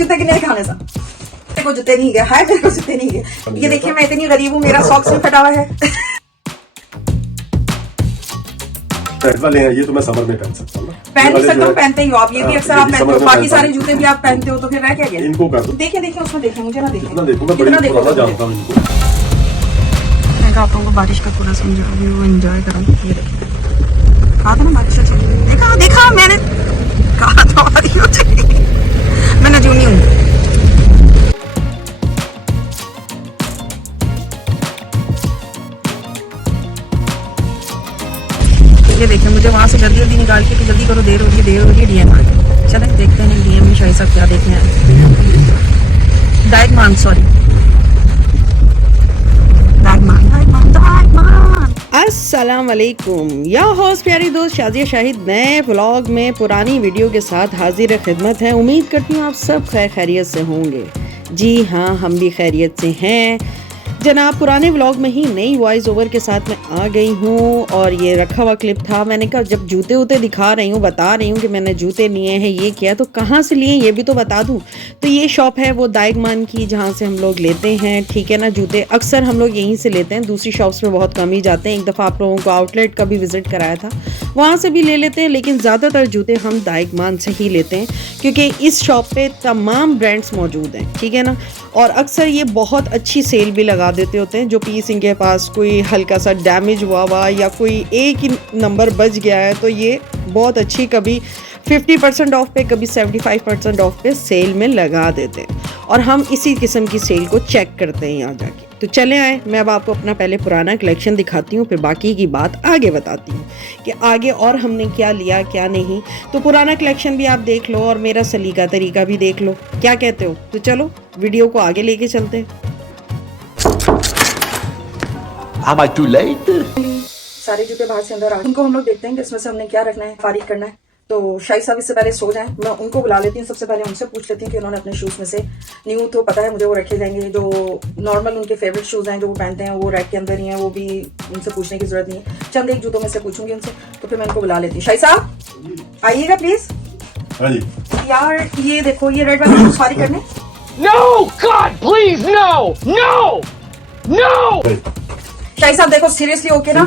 जूते के नहीं खाने सा, मेरे को जूते नहीं गए, हाय मेरे को जूते नहीं गए। ये देखिए मैं इतनी गरीब हूँ, मेरा सॉक्स में फटा हुआ है। वाले हैं ये तो मैं समर में पहन सकता हूँ। पहन नहीं सकता हूँ, पहनते ही हो आप, ये भी अक्सर आप पहनते हो, बाकी सारे जूते भी आप पहनते हो, तो फिर रह क्या गया? इनको कर दो। देखिए देखिए उसमें देखिए, मुझे ना देखिए, कितना देखो मैं जानता हूँ इनको। मैं आप लोगों को बारिश का पूरा समझा व्यू एंजॉय करूँ। ये देखिए कहा था ना बारिश अच्छा, देखा देखा मैंने कहा था बारिश हो जाएगी। मैं नजूमी हूँ। ये देखिए मुझे वहाँ से जल्दी जल्दी निकाल के, जल्दी करो, देर हो रही है डीएम आ गई। चलें देखते हैं डीएम में शायद सब क्या देखने आए। डायगमान, सॉरी डायगमान। अस्सलाम वालेकुम, या होस्ट प्यारी दोस्त शाजिया शाहिद नए व्लॉग में पुरानी वीडियो के साथ हाजिर खिदमत है। उम्मीद करती हूँ आप सब खैरियत से होंगे। जी हाँ, हम भी खैरियत से हैं जनाब। पुराने व्लॉग में ही नई वॉइस ओवर के साथ मैं आ गई हूँ और ये रखा हुआ क्लिप था। मैंने कहा जब जूते वूते दिखा रही हूँ, बता रही हूँ कि मैंने जूते लिए हैं, ये किया, तो कहाँ से लिए ये भी तो बता दूँ। तो ये शॉप है वो दायगमान की, जहाँ से हम लोग लेते हैं, ठीक है ना। जूते अक्सर हम लोग यहीं से लेते हैं, दूसरी शॉप्स में बहुत कम ही जाते हैं। एक दफ़ा आप लोगों को आउटलेट का भी विज़िट कराया था, वहाँ से भी ले लेते हैं, लेकिन ज़्यादातर जूते हम दायगमान से ही लेते हैं, क्योंकि इस शॉप पर तमाम ब्रांड्स मौजूद हैं, ठीक है ना। और अक्सर ये बहुत अच्छी सेल भी लगा देते होते हैं। जो पीस इनके पास कोई हल्का सा डैमेज हुआ या कोई एक ही नंबर बच गया है, तो ये बहुत अच्छी कभी 50% ऑफ पे, कभी 75% ऑफ पे सेल में लगा देते हैं। और हम इसी किस्म की सेल को चेक करते हैं यहाँ जाके। तो चले आए, मैं अब आपको अपना पहले पुराना कलेक्शन दिखाती हूँ, फिर बाकी की बात आगे बताती हूँ कि आगे और हमने क्या लिया क्या नहीं। तो पुराना कलेक्शन भी आप देख लो और मेरा सलीका तरीका भी देख लो, क्या कहते हो? तो चलो वीडियो को आगे लेके चलते हैं। Am I too late? सारे जूते बाहर से अंदर आ, उनको हम लोग देखते हैं कि इसमें से हमने क्या रखना है, फारिग करना है। तो शाही साहब इससे पहले सो जाएं, मैं उनको बुला लेती हूँ। सबसे पहले उनसे पूछ लेती हूँ कि उन्होंने अपने शूज़ में से, न्यू तो पता है मुझे वो रखे जाएंगे, जो नॉर्मल उनके फेवरेट शूज़ हैं जो वो पहनते हैं, वो रैक के अंदर ही हैं, वो भी उनसे पूछने की जरूरत नहीं है। चंद एक जूतों में से पूछूंगी उनसे, तो फिर मैं उनको बुला लेती हूँ। शाही साहब आइएगा प्लीज। यार ये देखो, ये रेड वाले शूज़ फारिग करने। No, God, please, no, no, no. शाही साहब देखो, सीरियसली ओके ना?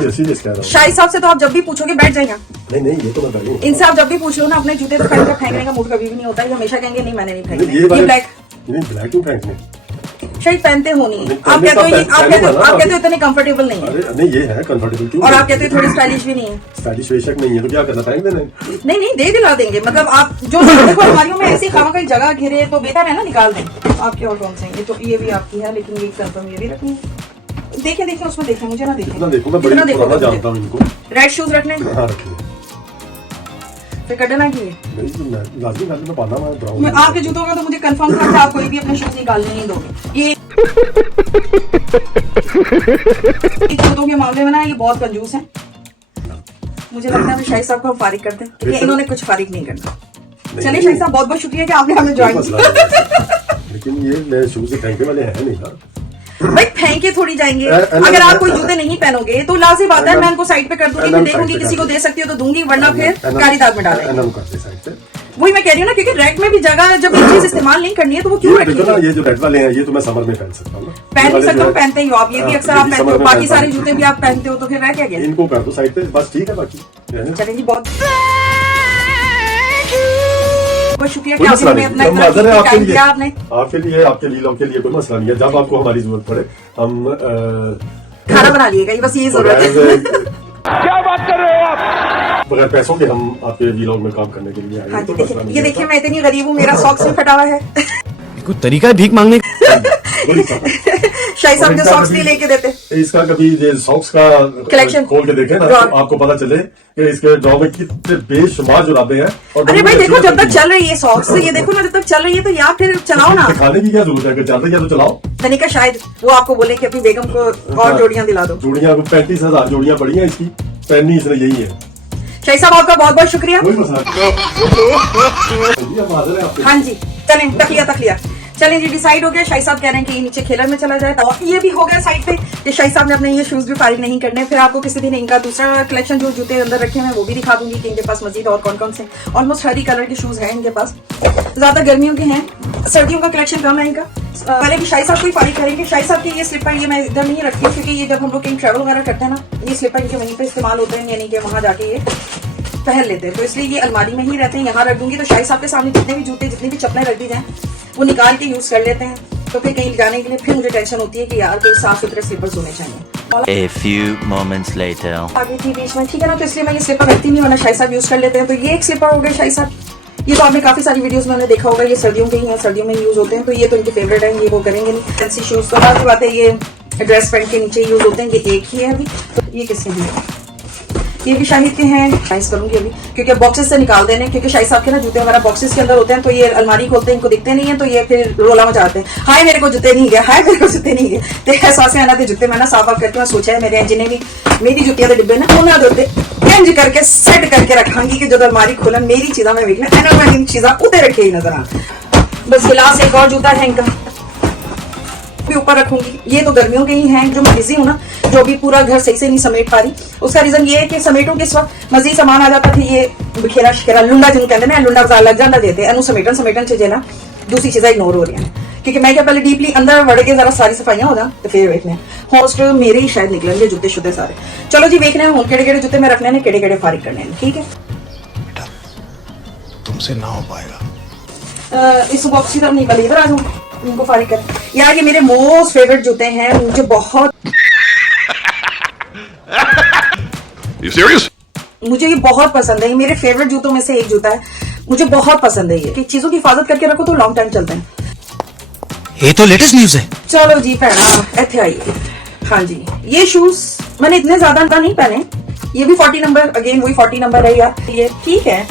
शाही साहब से तो आप जब भी पूछोगे बैठ जाएगा। नहीं ये तो मैं करूँ। इनसे आप जब भी पूछ लो ना, अपने जूते तो फेंकने का मूड कभी भी नहीं होता है। हमेशा कहेंगे नहीं मैंने नहीं फेंकना। ये ब्लैक ब्लैक क्यों फेंकने? शायद पहनते हो नहीं। आप कहते हो इतने कंफर्टेबल नहीं है। नहीं ये है कंफर्टेबल क्यों? और आप कहते हो थोड़ी स्टाइलिश भी नहीं है। स्टाइलिश बेशक नहीं है, तो क्या करना, फेंक देना? नहीं दे दिला देंगे, मतलब आप जो देखो अलमारियों में ऐसी खामा कहीं जगह घिरे तो बेहतर है ना, निकाल दें आपके। और कौन से हैं ये? तो ये भी आपकी है, लेकिन ये कंफर्म ये भी रखनी है। देखिए उसमें देखिए, मुझे ना देखिए, देखो मैं बड़ी पुराना जानता हूँ इनको। रेड शूज रखने? हाँ रखिए। फिर कटना की है? लाजमी में पाना मैं आपके जूतों का तो मुझे कंफर्म था कि आप कोई भी अपने शूज निकालने नहीं दोगे। ये जूतों के मामले में ना ये बहुत कंजूस हैं। मुझे लगता है शाही साहब को हम फारिग करते हैं, क्योंकि इन्होंने कुछ फारिग नहीं करना। चलिए शाही साहब, बहुत बहुत शुक्रिया कि आपने हमें ज्वाइन किया। लेकिन ये शूज फेंकने वाले हैं नहीं ना भाई, फेंके थोड़ी जाएंगे। अगर आप कोई जूते नहीं पहनोगे तो लाजिम बात है मैं उनको साइड पे कर दूंगी, मैं देखूंगी किसी को दे सकती हो तो दूंगी, वरना फिर कारीदार में डालेंगे। वही मैं कह रही हूँ ना, क्योंकि रैक में भी जगह, जब ये चीज इस्तेमाल नहीं करनी है तो वो क्यों रखनी है? ये जो रेड वाले हैं ये तो मैं समर में पहन सकता हूँ। पहन नहीं सकता हूँ, पहनते ही हो आप, ये भी अक्सर आप पहनते हो, बाकी सारे जूते भी आप पहनते हो, तो फिर रह क्या गया? इनको कर दो साइड पे, बस ठीक है। बाकी चलेंगे, बहुत शुक्रिया कि आपने अपना आपके लिए लोग के लिए कोई मसला नहीं है। जब आपको हमारी जरूरत पड़े हम खाना बना लिएगा, बस यही जरूरत है। क्या बात कर रहे हो आप? बगैर पैसों के हम आपके व्लॉग में काम करने के लिए आए। हाँ जी, ये देखिए मैं इतनी गरीब हूँ, मेरा सॉक्स में फटा हुआ है। कोई तरीका है भीख मांगने शाही साहब जो सॉक्स नहीं लेके देते। इसका कभी ये सॉक्स का कलेक्शन खोल के देखें ना, तो आपको पता चले कि इसके ड्रॉ में कितने बेशुमार जुराबे हैं। और अरे भाई देखो, जब तक चल रही है सॉक्स, ये देखो ना, जब तक चल रही है तो या फिर चलाओ ना। दिखाने की क्या जरूरत है? अगर चल रही है तो चलाओ। तनिका शायद वो आपको बोले कि अपनी बेगम को और जोड़ियां दिला दो। जोड़ियां 35,000 जोड़ियां पड़ी हैं, इसकी पहननी इसने यही है। शाही साहब आपका बहुत बहुत शुक्रिया। हाँ जी, चलें तकलिया। चलें जी, डिसाइड हो गया। शाही साहब कह रहे हैं कि ये नीचे खेलर में चला जाए, तो ये भी हो गया साइड पे कि शाही साहब ने अपने ये शूज भी फारिग नहीं करने। फिर आपको किसी दिन इनका दूसरा कलेक्शन जो जूते अंदर रखे हैं वो भी दिखा दूंगी कि इनके पास मजीद और कौन कौन से, ऑलमोस्ट हर ही कलर के शूज हैं इनके पास। ज्यादा गर्मियों के हैं, सर्दियों का कलेक्शन कम है इनका। पहले भी शाही साहब को ही फारिग करेंगे। शाही साहब की ये स्लीपर ये मैं इधर नहीं रखती हूँ, क्योंकि ये जब हम लोग कहीं ट्रैवल वगैरह करते हैं ना, ये स्लीपर इनके वहीं पे इस्तेमाल होते हैं, यानी कि वहाँ जाके ये पहन लेते हैं, तो इसलिए ये अलमारी में ही रहते हैं। यहाँ रख दूंगी तो शाही साहब के सामने जितने भी जूते जितनी भी चप्पलें रख दी जाएं वो निकाल के यूज कर लेते हैं, तो फिर कहीं जाने के लिए फिर मुझे टेंशन होती है कि यार कोई साफ सुथरे स्लीपर्स होने चाहिए। A few moments later. आगे थी बीच में, ठीक है ना, तो इसलिए मैं ये स्लीपर रखती नहीं, वरना शाही साहब यूज कर लेते हैं। तो ये एक स्लीपर हो गया शाही साहब। ये तो आपने काफी सारी वीडियोस में देखा होगा, ये सर्दियों के ही हैं, सर्दियों में यूज होते हैं, तो ये तो इनके फेवरेट है, ये वो करेंगे नहीं। फैंसी शूज तो बात की बात है, ये ड्रेस पैंट के नीचे यूज होते हैं, ये एक ही है अभी। तो ये किसके हैं? ये भी शाहिद के हैं। शाइज करूंगी अभी, क्योंकि बॉक्सेस से निकाल देने, क्योंकि शाहिद साहब के ना जूते हमारा बॉक्सेस के अंदर होते हैं, तो ये अलमारी खोलते हैं, इनको दिखते नहीं है, तो ये फिर रोला मचाते हैं, हाय मेरे को जूते नहीं गए, हाय मेरे को जूते नहीं गए। तो एहसास में आना थे जूते मैं ना साफ करके मैं सोचा है मेरे जिन्हें भी मेरी जुतियां के डिब्बे ना उन्हें जूते इंज करके सेट करके रखांगी कि जो अलमारी खोलन मेरी चीजा में वेख लें, इन चीजा उतने रखे ही नजर आ। बस गिलास एक और जूता है इनका भी ऊपर रखूंगी। ये तो गर्मियों के ही हैं, जो मैं बिजी हूँ ना, जो भी पूरा घर सही से नहीं समेट पा रही, उसका रीजन ये है कि समेटूं किस वक्त मजीद सामान आ जाता था, ये बिखेरा शिखेरा लुंडा जिन कहते हैं, लुंडा बाजार लग जाता देते हैं, समेटन समेटन से ना दूसरी चीजें इग्नोर हो रही हैं, क्योंकि मैं क्या पहले डीपली अंदर बढ़ के जरा सारी सफाइयां हो जाए तो फिर देखने होस्ट मेरे ही शायद निकलेंगे जूते शुते सारे। चलो जी देखने हैं केड़े केड़े जूते में रखने हैं, केड़े केड़े फारिग करने हैं, ठीक है। तुमसे ना हो पाएगा। इस बॉक्स की तरफ नहीं, पहले इधर आ जाऊँ इनको फारिग कर। यार ये मेरे मोस्ट फेवरेट जूते हैं, मुझे बहुत मुझे ये बहुत पसंद है, ये मेरे फेवरेट जूतों में से एक जूता है, मुझे बहुत पसंद है ये कि चीजों की हिफाजत करके रखो तो लॉन्ग टाइम चलते हैं। ये तो लेटेस्ट न्यूज है। चलो जी पहना इतने आइए। हाँ जी, ये शूज मैंने इतने ज्यादा नहीं पहने, ये भी 40 नंबर, अगेन वही 40 नंबर है यार, ये ठीक है,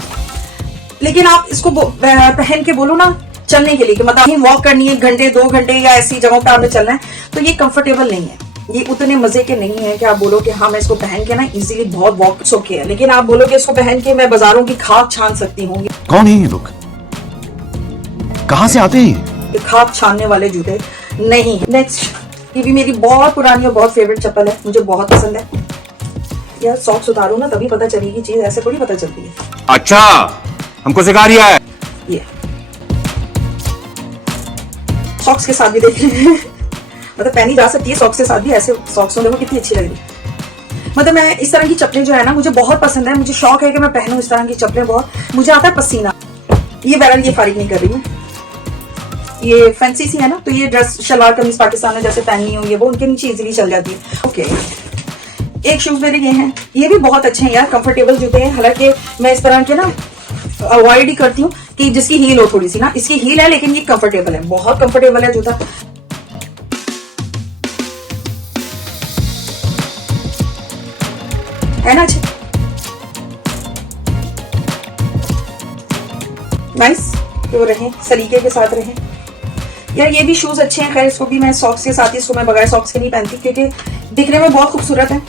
लेकिन आप इसको पहन के बोलो ना चलने के लिए कि मतलब वॉक करनी है 1 घंटे 2 घंटे या ऐसी जगहों पे आपने चलना है, तो ये कंफर्टेबल नहीं है, ये उतने मजे के नहीं है कि आप बोलो कि हाँ मैं इसको पहन के ना इजीली बहुत वॉक सोके है, लेकिन आप बोलो कि इसको पहन के मैं बाजारों की खाक छान सकती हूँ। कौन है ये लोग, कहाँ से आते हैं? खाक छानने वाले जूते नहीं। नेक्स्ट, ये भी मेरी बहुत पुरानी और बहुत फेवरेट चप्पल है, मुझे बहुत पसंद है यार। सॉक्स उतारो ना तभी पता चलेगी चीज, ऐसे थोड़ी पता चलती है। अच्छा, हमको सिखा रिया है। ये सॉक्स के साथ भी देख रहे हैं मतलब पहनी जा सकती है सॉक्स के साथ भी, ऐसे सॉक्स देखो कितनी अच्छी लग रही है। मतलब मैं इस तरह की चप्पलें जो है ना मुझे बहुत पसंद है, मुझे शौक है कि मैं पहनूं इस तरह की चप्पलें बहुत, मुझे आता है पसीना। ये बहरहाल ये फारिग नहीं कर रही हूँ, ये फैंसी सी है ना, तो ये ड्रेस शलवार कमीज पाकिस्तान में जैसे पहननी हो ये वो उनके नीचे इजीली चल जाती है। ओके, एक शूज मेरे ये हैं, ये भी बहुत अच्छे हैं यार, कंफर्टेबल जूते हैं। हालांकि मैं इस तरह के ना अवॉइड ही करती हूँ कि जिसकी हील हो थोड़ी सी ना, इसकी हील है लेकिन ये कंफर्टेबल है, बहुत कंफर्टेबल है जूता। है ना अच्छा, नाइस, तो रहे सलीके के साथ रहे यार। ये भी शूज अच्छे हैं, खैर इसको भी मैं सॉक्स के साथ ही, इसको मैं बगैर सॉक्स के नहीं पहनती क्योंकि दिखने में बहुत खूबसूरत है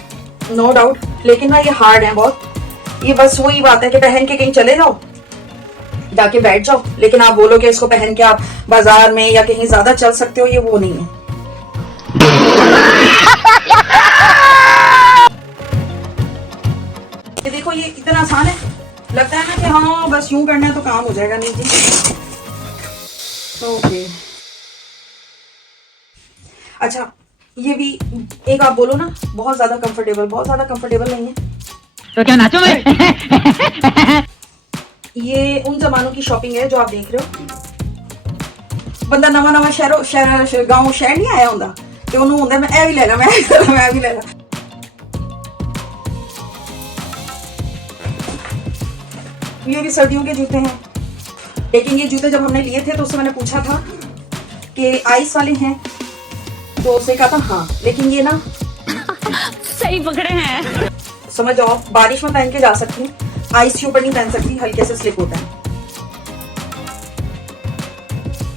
नो डाउट, लेकिन ना ये हार्ड है बहुत। ये बस वही बात है कि पहन के कहीं चले जाओ, जाके बैठ जाओ, लेकिन आप बोलो कि इसको पहन के आप बाजार में या कहीं ज्यादा चल सकते हो, ये वो नहीं है। ये देखो, ये इतना आसान है, लगता है ना कि हाँ बस यूं करना है तो काम हो जाएगा, नहीं जी। ओके, अच्छा ये भी एक आप बोलो ना बहुत ज्यादा कंफर्टेबल, बहुत ज्यादा कंफर्टेबल नहीं है तो क्या नाचो मैं ये उन जमानों की शॉपिंग है जो आप देख रहे हो। बंदा नवा नवा शहर गांव शहर नहीं आया होंदा ते ओनू होंदा मैं ए भी लेना, मैं भी लेना। ये भी सर्दियों के जूते हैं, लेकिन ये जूते जब हमने लिए थे तो उससे मैंने पूछा था कि आइस वाले हैं, तो उसने कहा था हाँ, लेकिन ये ना सही पकड़े हैं, समझ जाओ बारिश में पहन के जा सकती हूँ, आइस के ऊपर नहीं पहन सकती, हल्के से स्लिप होता है।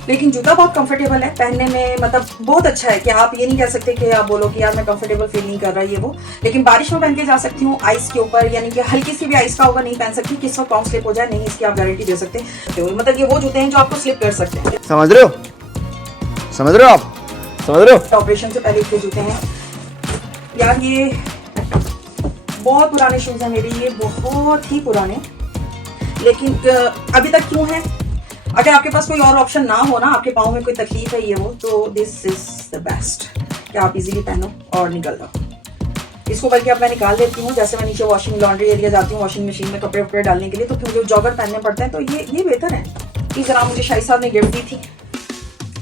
लेकिन जूता बहुत कंफर्टेबल है पहनने में, मतलब बहुत अच्छा है कि आप ये नहीं कह सकते कि आप बोलो कि यार मैं कंफर्टेबल फील नहीं कर रहा ये वो, लेकिन बारिश में पहन के जा सकती हूँ आइस के ऊपर, यानी कि हल्की सी भी आइस का होगा नहीं पहन सकती, किस वक्त कौन स्लिप हो जाए नहीं, इसकी आप गारंटी दे सकते हैं। मतलब ये वो जूते हैं जो आपको स्लिप कर सकते हैं। समझ रहे हो, समझ रहे हो आप, समझ रहे हो। ऑपरेशन से पहले के जूते हैं यार, ये बहुत पुराने शूज हैं मेरे, ये बहुत ही पुराने, लेकिन अभी तक क्यों है अगर आपके पास कोई और ऑप्शन ना हो ना, आपके पाँव में कोई तकलीफ है ये वो, तो दिस इज द बेस्ट कि आप इजीली पहनो और निकल जाओ। इसको बल्कि अब मैं निकाल देती हूँ, जैसे मैं नीचे वॉशिंग लॉन्ड्री एरिया जाती हूँ वॉशिंग मशीन में कपड़े वपड़े डालने के लिए, तो फिर मुझे जॉगर पहनने पड़ते हैं, तो ये बेहतर है। ये जनाब मुझे शाही साहब ने गिफ्ट दी थी,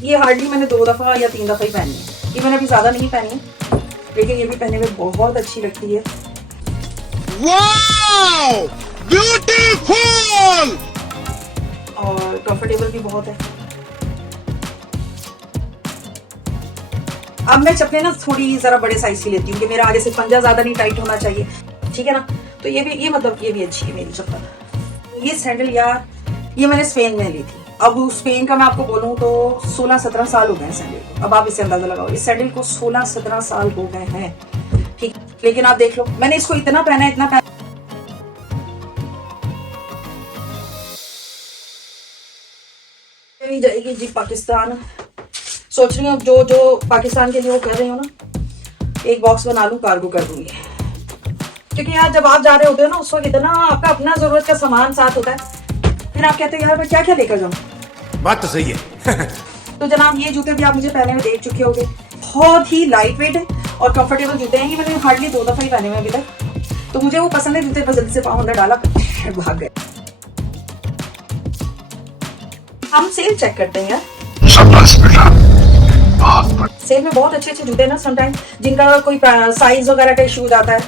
ये हार्डली मैंने 2 दफ़ा या 3 दफ़ा ही पहनी है, ये मैंने अभी ज़्यादा नहीं पहनी है, लेकिन ये भी पहनने में बहुत अच्छी लगती है। वाओ, ब्यूटीफुल, और कंफर्टेबल भी बहुत है। अब मैं चप्पलें ना थोड़ी जरा बड़े साइज की लेती हूँ कि मेरा आगे से पंजा ज्यादा नहीं टाइट होना चाहिए, ठीक है ना। तो ये भी अच्छी है मेरी चप्पल। ये सैंडल यार, ये मैंने स्पेन में ली थी। अब स्पेन का मैं आपको बोलूँ तो 16-17 साल हो गए हैं सैंडल को। अब आप इससे अंदाजा लगाओ, इस सैंडल को 16-17 साल हो गए हैं, ठीक। लेकिन आप देख लो, मैंने इसको इतना पहना जाएगी जी पाकिस्तान। सोच रही हूँ जो पाकिस्तान के लिए वो कर रही हूँ ना, एक बॉक्स बना लूँ, कार्गो कर दूंगी। क्योंकि यार जब आप जा रहे होते हो ना, उस वक्त इतना आपका अपना जरूरत का सामान साथ होता है, फिर आप कहते हो यार मैं क्या क्या लेकर जाऊँ। बात तो सही है। तो जनाब ये जूते भी आप मुझे पहने में देख चुके होंगे, बहुत ही लाइट वेट है और कंफर्टेबल जूते हैं। ये मैंने हार्डली 2 दफा ही पहने हुए अभी तक, तो मुझे वो पसंद है जूते, बस जल्दी से पाँव अंदर डाला भाग गए। हम सेल चेक करते हैं यार, सेल में बहुत अच्छे जूते ना समटाइम, जिनका कोई साइज वगैरह का इशू जाता है।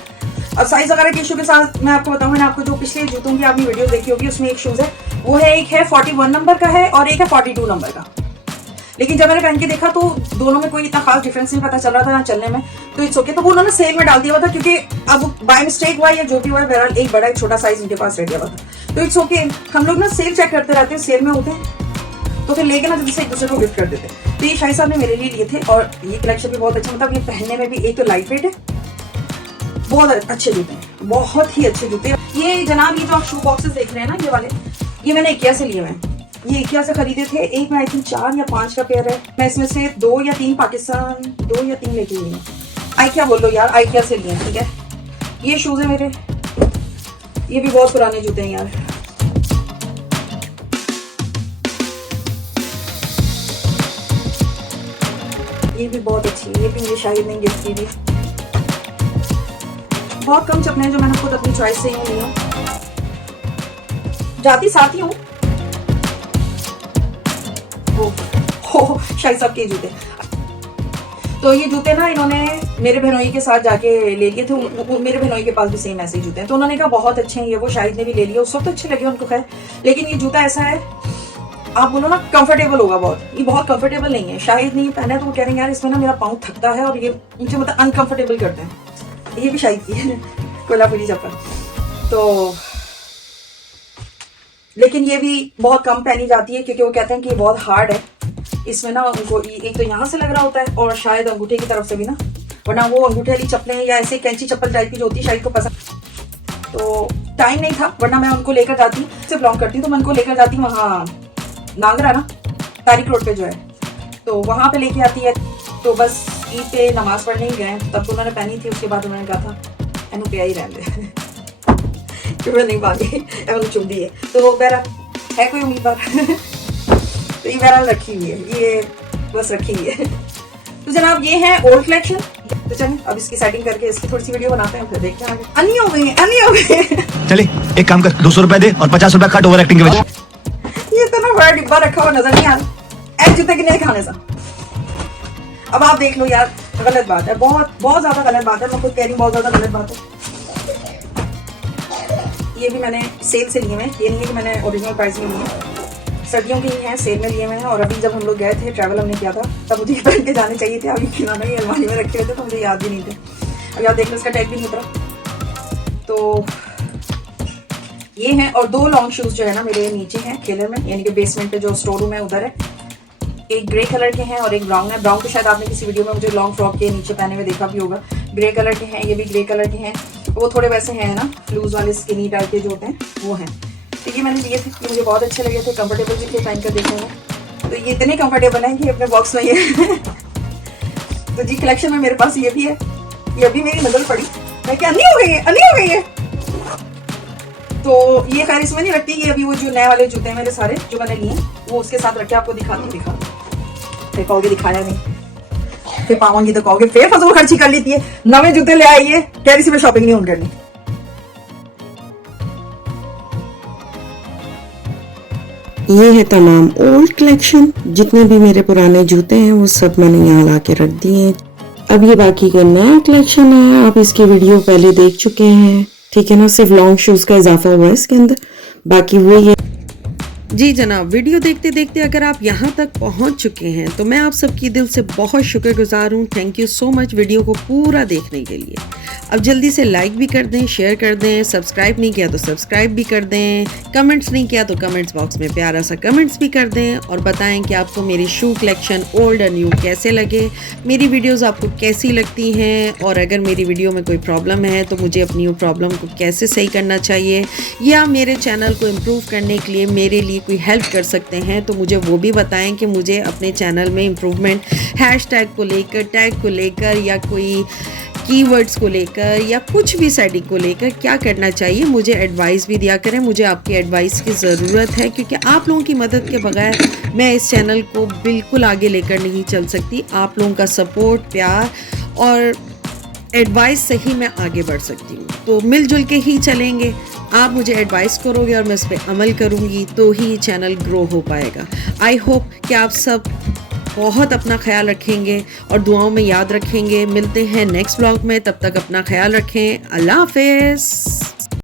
और साइज वगैरह के इशू के साथ मैं आपको बताऊं, मैंने आपको जो पिछले जूतों की आपने वीडियो देखी होगी, उसमें एक शूज है, वो है, एक है 41 नंबर का है और एक है 42 नंबर का। लेकिन जब मैंने पहन के देखा तो दोनों में कोई इतना खास डिफरेंस नहीं पता चल रहा था ना चलने में, तो इट्स ओके। तो वो उन्होंने सेल में डाल दिया हुआ था, क्योंकि अब बाय मिस्टेक हुआ या जो भी हुआ, बहरहाल एक बड़ा एक छोटा साइज उनके पास रह गया हुआ था। तो इट्स ओके, हम लोग ना सेल चेक करते रहते हैं, सेल में होते हैं तो फिर लेके ना जल्दी से एक दूसरे को गिफ्ट कर देते। तो ये शाही साहब ने मेरे लिए लिए थे और ये कलेक्शन भी बहुत अच्छा, मतलब ये पहनने में भी एक तो लाइट वेट है, बहुत अच्छे जूते हैं, बहुत ही अच्छे जूते। ये जनाब, ये जो आप शू बॉक्सेस देख रहे हैं ना, ये वाले, ये मैंने IKEA से लिए हैं। ये IKEA से खरीदे थे, एक में आई थिंक 4 या 5 का पेयर है। मैं इसमें से 2 या 3 पाकिस्तान, 2 या 3 लेके हुई हूँ। IKEA बोल लो यार, IKEA से लिए, ठीक है। ये शूज है मेरे, ये भी बहुत पुराने जूते हैं यार। ये भी बहुत अच्छी है, ये भी मुझे शाहिद ने गिफ्ट की थी। बहुत कम चप्पलें जो मैंने खुद अपनी चॉइस से ही ली हूँ, जाती साथ ही हूँ। शाहिद साहब के जूते, तो ये जूते ना इन्होंने मेरे बहनोई के साथ जाके ले लिए थे। मेरे बहनोई के पास भी सेम ऐसे ही जूते हैं, तो उन्होंने कहा बहुत अच्छे हैं ये, वो शाहिद ने भी ले लिया, उस वक्त तो अच्छे लगे उनको, खैर। लेकिन ये जूता ऐसा है, आप बोलो ना कंफर्टेबल होगा बहुत, ये बहुत कंफर्टेबल नहीं है। शाहिद नहीं पहना है तो वो कह रहे हैं यार इसमें ना मेरा पाँव थकता है और ये मुझे मतलब अनकंफर्टेबल करते हैं। ये भी शाहिद की है, कोल्हापुरी चप्पल। तो लेकिन ये भी बहुत कम पहनी जाती है, क्योंकि वो कहते हैं कि ये बहुत हार्ड है, इसमें ना उनको एक तो यहाँ से लग रहा होता है और शायद अंगूठे की तरफ से भी ना, वरना वो अंगूठे वाली चप्पलें या ऐसे कैंची चप्पल टाइप की जो होती है शायद को पसंद, तो टाइम नहीं था, वरना मैं उनको लेकर जाती, से बिलोंग करती, तो मैं उनको लेकर जाती वहाँ नागरा ना, तारिक रोड पे जो है, तो वहाँ पे लेके आती है। तो बस ईद पे नमाज पढ़ने ही गए, तब तो उन्होंने पहनी थी, उसके बाद उन्होंने कहा था एनु पे ही रहने क्यों नहीं मांगी, एनु चुम दी है, तो बहरहाल है कोई उम्मीदवार तो ये बहरहाल रखी हुई है, ये बस रखी हुई है। तो जनाब ये है ओल्ड कलेक्शन। तो चलिए अब इसकी सेटिंग करके इसकी थोड़ी सी वीडियो बनाते हैं, फिर देखते हैं आगे। अन्नी हो गई चले एक काम कर, 200 रुपए दे और 50 रुपए खट ओवर एक्टिंग के वजह। ये तो ना बड़ा डिब्बा रखा हुआ नजर नहीं आ रहा, ऐसे जूते कितने खाने सा। अब आप देख लो यार, गलत बात है, बहुत बहुत ज्यादा गलत बात है, मैं खुद कह रही हूँ बहुत ज्यादा गलत बात है। ये भी मैंने सेल से लिए हुए, ये नहीं है कि मैंने ओरिजिनल प्राइस में लिए, सर्दियों के ही हैं, सेल में लिए हुए हैं। और अभी जब हम लोग गए थे, ट्रैवल हमने किया था, तब मुझे पहन के जाने चाहिए थे, अभी खिलाना ही अलमारी में रखे हुए थे, तो मुझे याद भी नहीं थे। अब याद देख लो, इसका टैग भी नहीं उतरा। तो ये हैं, और 2 लॉन्ग शूज जो है ना मेरे नीचे हैं केलर में, यानी कि बेसमेंट पे जो स्टोर रूम है उधर है। एक ग्रे कलर के हैं और एक ब्राउन है। ब्राउन तो शायद आपने किसी वीडियो में मुझे लॉन्ग फ्रॉक के नीचे पहने हुए देखा भी होगा। ग्रे कलर के हैं, ये भी ग्रे कलर के हैं, वो थोड़े वैसे हैं ना लूज वाले स्किनी टाइप के जो होते हैं वो हैं। तो ये मैंने लिए थे, ये मुझे बहुत अच्छे लगे थे, कंफर्टेबल भी थे पहन कर देखने में। तो ये इतने कंफर्टेबल हैं कि अपने बॉक्स में ये तो जी कलेक्शन में मेरे पास ये भी है, ये अभी मेरी नजर पड़ी, मैं क्या अन्नी हो गई है, अन्नी हो गई है। तो ये खैर इसमें नहीं रखती, ये अभी वो जो नए वाले जूते हैं मेरे सारे जो मैंने लिए वो उसके साथ रख के आपको दिखाती फिर कहोगे दिखाया नहीं, फिर पाऊंगी तो कहोगे फिर फजूल खर्ची कर लेती है, नवे जूते ले आइए, कह रही मैं शॉपिंग नहीं करनी। ये है तमाम ओल्ड कलेक्शन, जितने भी मेरे पुराने जूते हैं वो सब मैंने यहाँ ला के रख दिए हैं। अब ये बाकी का नया कलेक्शन है, आप इसकी वीडियो पहले देख चुके हैं, ठीक है ना। सिर्फ लॉन्ग शूज का इजाफा हुआ है इसके अंदर, बाकी वो ये। जी जनाब, वीडियो देखते देखते अगर आप यहाँ तक पहुँच चुके हैं तो मैं आप सबकी दिल से बहुत शुक्रगुजार हूँ। Thank you so much video को पूरा देखने के लिए। अब जल्दी से लाइक भी कर दें, शेयर कर दें, सब्सक्राइब नहीं किया तो सब्सक्राइब भी कर दें, कमेंट्स नहीं किया तो कमेंट्स बॉक्स में प्यारा सा कमेंट्स भी कर दें और बताएं कि आपको मेरी शू कलेक्शन ओल्ड और न्यू कैसे लगे, मेरी वीडियोस आपको कैसी लगती हैं, और अगर मेरी वीडियो में कोई प्रॉब्लम है तो मुझे अपनी प्रॉब्लम को कैसे सही करना चाहिए, या मेरे चैनल को इम्प्रूव करने के लिए मेरे लिए कोई हेल्प कर सकते हैं तो मुझे वो भी बताएं कि मुझे अपने चैनल में इम्प्रूवमेंट हैशटैग को लेकर, टैग को लेकर, या कोई कीवर्ड्स को लेकर, या कुछ भी सेटिंग को लेकर क्या करना चाहिए। मुझे एडवाइस भी दिया करें, मुझे आपकी एडवाइस की ज़रूरत है, क्योंकि आप लोगों की मदद के बगैर मैं इस चैनल को बिल्कुल आगे लेकर नहीं चल सकती। आप लोगों का सपोर्ट, प्यार और एडवाइस से ही मैं आगे बढ़ सकती हूँ। तो मिलजुल के ही चलेंगे, आप मुझे एडवाइस करोगे और मैं उस पर अमल करूँगी तो ही चैनल ग्रो हो पाएगा। आई होप कि आप सब बहुत अपना ख्याल रखेंगे और दुआओं में याद रखेंगे। मिलते हैं नेक्स्ट व्लॉग में, तब तक अपना ख्याल रखें। अल्लाह हाफिज़।